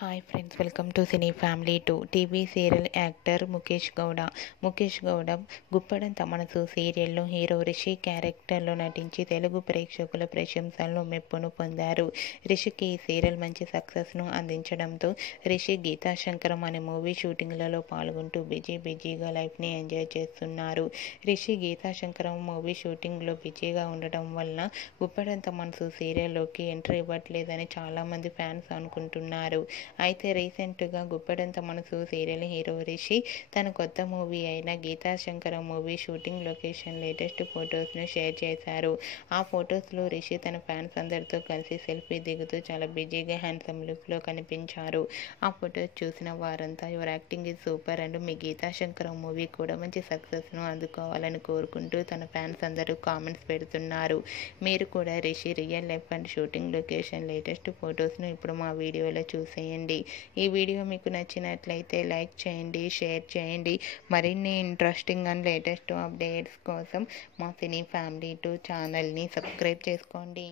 Hi friends, welcome to cine family 2. TV serial actor Mukesh Gowda Guppedantha Manasu సీరియల్లో hero Rishi క్యారెక్టర్లో నటించి తెలుగు ప్రేక్షకుల ప్రశంసలను మెప్పును పొందారు. రిషికి ఈ సీరియల్ మంచి సక్సెస్ను అందించడంతో రిషి గీతాశంకరం అనే మూవీ షూటింగ్లలో పాల్గొంటూ బిజీగా లైఫ్ని ఎంజాయ్ చేస్తున్నారు. రిషి గీతాశంకరం మూవీ షూటింగ్లో బిజీగా ఉండటం వలన గుప్పడంత మనసు సీరియల్లోకి ఎంట్రీ ఇవ్వట్లేదని చాలామంది ఫ్యాన్స్ అనుకుంటున్నారు. అయితే రీసెంట్గా గుప్పడంత మనసు సీరియల్ హీరో రిషి తన కొత్త మూవీ అయిన Geethashankaram movie shooting location latest ఫొటోస్ను షేర్ చేశారు. ఆ ఫొటోస్లో రిషి తన ఫ్యాన్స్ అందరితో కలిసి సెల్ఫీ దిగుతూ చాలా బిజీగా హ్యాండ్సమ్ లుక్లో కనిపించారు. ఆ ఫొటోస్ చూసిన వారంతా your acting is super and మీ గీతాశంకరం మూవీ కూడా మంచి సక్సెస్ను అందుకోవాలని కోరుకుంటూ తన ఫ్యాన్స్ అందరూ కామెంట్స్ పెడుతున్నారు. మీరు కూడా Rishi real life and shooting location latest ఫొటోస్ను ఇప్పుడు మా వీడియోలో చూసేయండి. ఈ వీడియో మీకు నచ్చినట్లయితే లైక్ చేయండి, షేర్ చేయండి. మరిన్ని ఇంట్రెస్టింగ్ అండ్ లేటెస్ట్ అప్డేట్స్ కోసం మా సినీ ఫ్యామిలీ 2 ఛానల్ని సబ్స్క్రైబ్ చేసుకోండి.